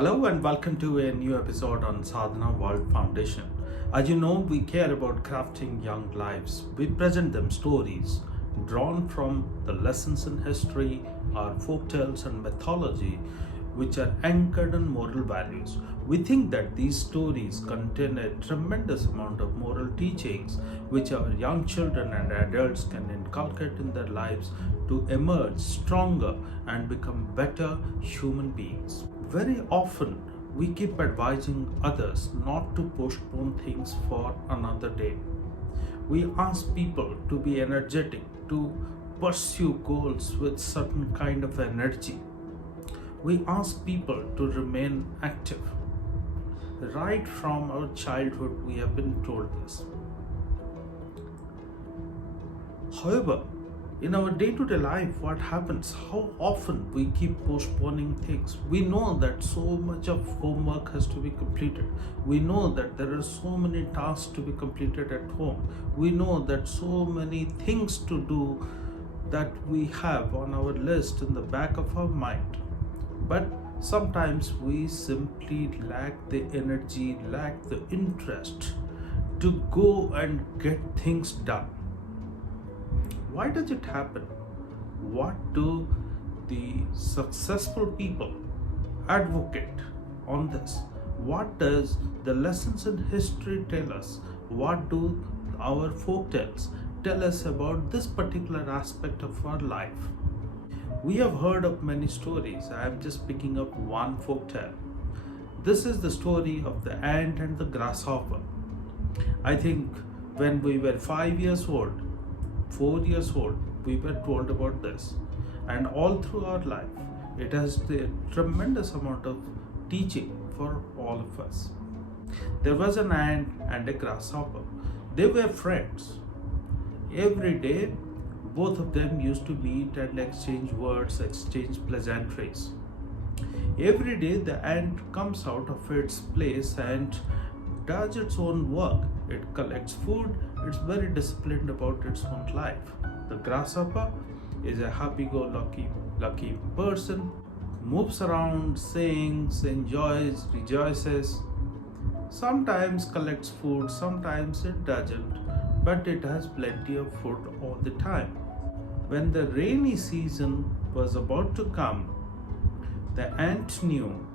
Hello and welcome to a new episode on Sadhana World Foundation. As you know, we care about crafting young lives. We present them stories drawn from the lessons in history, our folktales and mythology, which are anchored in moral values. We think that these stories contain a tremendous amount of moral teachings which our young children and adults can inculcate in their lives to emerge stronger and become better human beings. Very often, we keep advising others not to postpone things for another day. We ask people to be energetic, to pursue goals with certain kind of energy. We ask people to remain active. Right from our childhood, we have been told this. However, in our day-to-day life, what happens? How often we keep postponing things? We know that so much of homework has to be completed. We know that there are so many tasks to be completed at home. We know that so many things to do that we have on our list in the back of our mind. But sometimes we simply lack the energy, lack the interest to go and get things done. Why does it happen? What do the successful people advocate on this? What does the lessons in history tell us? What do our folktales tell us about this particular aspect of our life? We have heard of many stories. I am just picking up one folktale. This is the story of the ant and the grasshopper. I think when we were 5 years old, 4 years old, we were told about this, and all through our life it has a tremendous amount of teaching for all of us. There was an ant and a grasshopper. They were friends. Every day both of them used to meet and exchange words, exchange pleasantries. Every day the ant comes out of its place and does its own work. It collects food. It's very disciplined about its own life. The grasshopper is a happy-go-lucky person, moves around, sings, enjoys, rejoices. Sometimes collects food, sometimes it doesn't, but it has plenty of food all the time. When the rainy season was about to come, the ant knew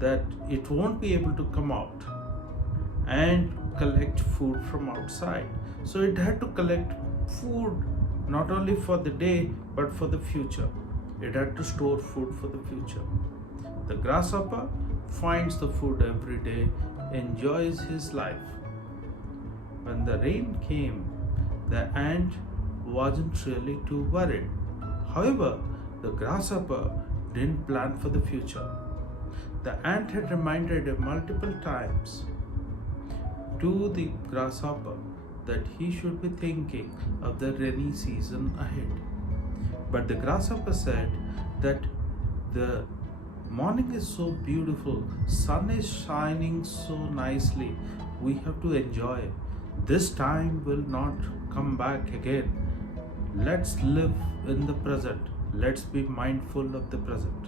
that it won't be able to come out and collect food from outside. So it had to collect food not only for the day but for the future. It had to store food for the future. The grasshopper finds the food every day, enjoys his life. When the rain came, the ant wasn't really too worried. However, the grasshopper didn't plan for the future. The ant had reminded him multiple times to the grasshopper that he should be thinking of the rainy season ahead. But the grasshopper said that the morning is so beautiful, sun is shining so nicely, we have to enjoy it. This time will not come back again. Let's live in the present. Let's be mindful of the present.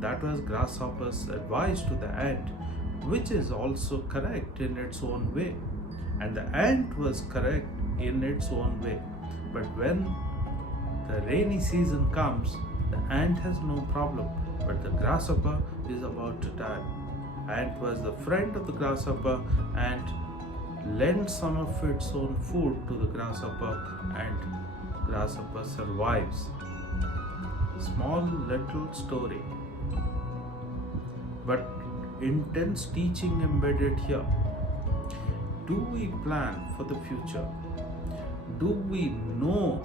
That was grasshopper's advice to the ant, which is also correct in its own way. And the ant was correct in its own way. But when the rainy season comes, the ant has no problem, but the grasshopper is about to die. Ant was the friend of the grasshopper and lent some of its own food to the grasshopper, and grasshopper survives. Small little story, but intense teaching embedded here. Do we plan for the future? Do we know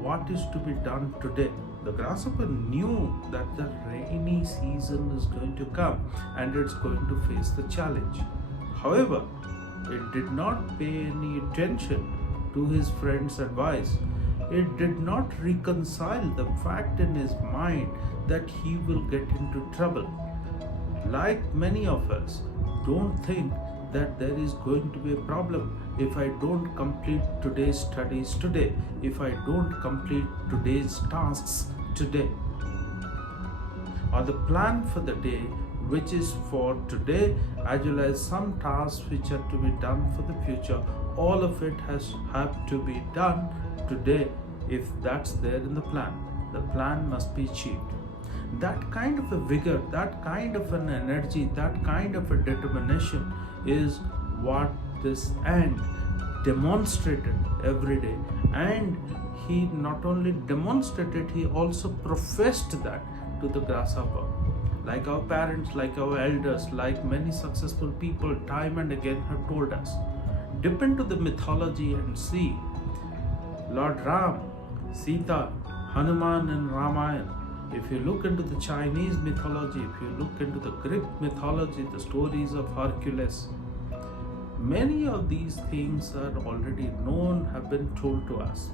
what is to be done today? The grasshopper knew that the rainy season is going to come and it's going to face the challenge. However, it did not pay any attention to his friend's advice. It did not reconcile the fact in his mind that he will get into trouble. Like many of us, don't think that there is going to be a problem if I don't complete today's studies today, if I don't complete today's tasks today. or the plan for the day which is for today, as well as some tasks which are to be done for the future. All of it has have to be done today if that's there in the plan. The plan must be achieved. That kind of a vigor, that kind of an energy, that kind of a determination is what this ant demonstrated every day. And he not only demonstrated, he also professed that to the grasshopper. Like our parents, like our elders, like many successful people time and again have told us. Dip into the mythology and see Lord Ram, Sita, Hanuman in Ramayana. If you look into the Chinese mythology, if you look into the Greek mythology, the stories of Hercules, many of these things are already known, have been told to us.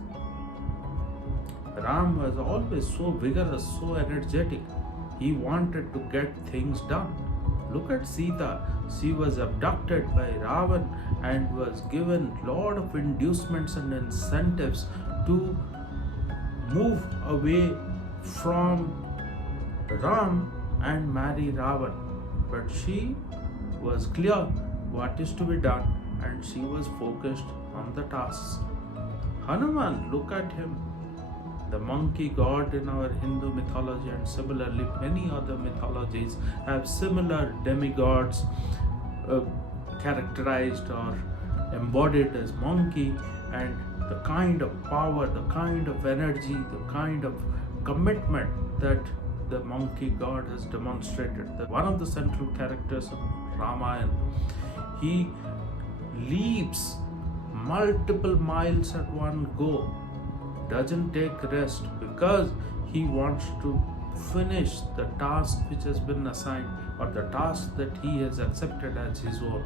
Ram was always so vigorous, so energetic. He wanted to get things done. Look at Sita. She was abducted by Ravan and was given a lot of inducements and incentives to move away from Ram and marry Ravan. But she was clear what is to be done and she was focused on the tasks. Hanuman, look at him, the monkey god in our Hindu mythology, and similarly many other mythologies have similar demigods characterized or embodied as monkey, and the kind of power, the kind of energy, the kind of commitment that the monkey god has demonstrated. One of the central characters of Ramayana, he leaps multiple miles at one go, doesn't take rest because he wants to finish the task which has been assigned or the task that he has accepted as his own.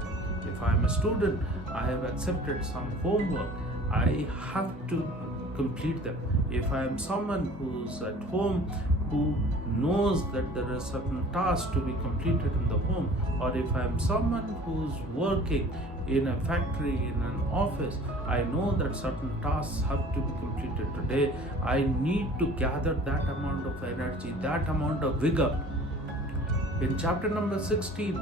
If I am a student, I have accepted some homework, I have to complete them. If I am someone who's at home who knows that there are certain tasks to be completed in the home, or if I am someone who's working in a factory, in an office, I know that certain tasks have to be completed today. I need to gather that amount of energy, that amount of vigor. In chapter number 16,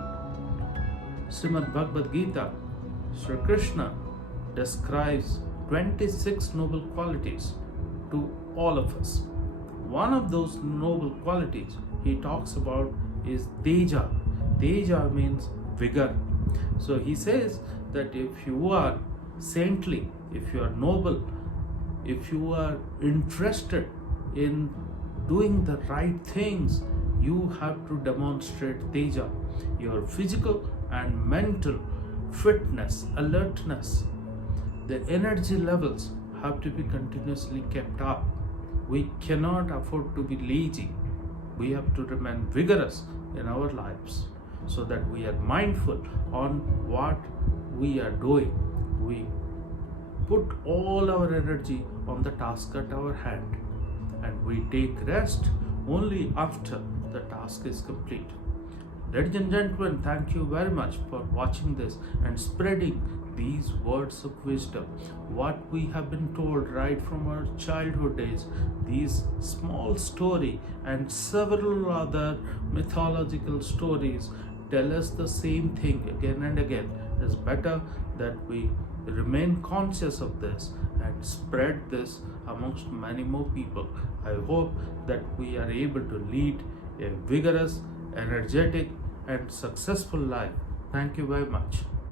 Srimad Bhagavadgita, Sri Krishna describes 26 noble qualities to all of us. One of those noble qualities he talks about is Tejah. Tejah means vigor. So he says that if you are saintly, if you are noble, if you are interested in doing the right things, you have to demonstrate Tejah. Your physical and mental fitness, alertness, the energy levels have to be continuously kept up. We cannot afford to be lazy. We have to remain vigorous in our lives so that we are mindful on what we are doing. We put all our energy on the task at our hand and we take rest only after the task is complete. Ladies and gentlemen, thank you very much for watching this and spreading these words of wisdom. What we have been told right from our childhood days, these small story and several other mythological stories tell us the same thing again and again. It's better that we remain conscious of this and spread this amongst many more people. I hope that we are able to lead a vigorous, energetic and successful life. Thank you very much.